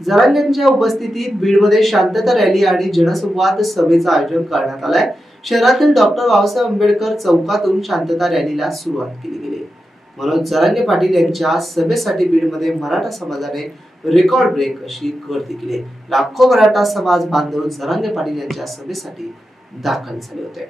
जरांगेंच्या उपस्थितीत बीडमध्ये शांतता रॅली आणि जनसंवाद सभेचं आयोजन करण्यात आलंय। शहरातील डॉक्टर बाबासाहेब आंबेडकर चौकातून शांतता रॅलीला सुरुवात केली गेली। मनोज जरांगे पाटील यांच्या सभेसाठी बीडमध्ये मराठा समाजाने रेकॉर्ड ब्रेक अशी गर्दी केली। लाखो मराठा समाज बांधव जरांगे पाटील यांच्या सभेसाठी दाखल झाले होते।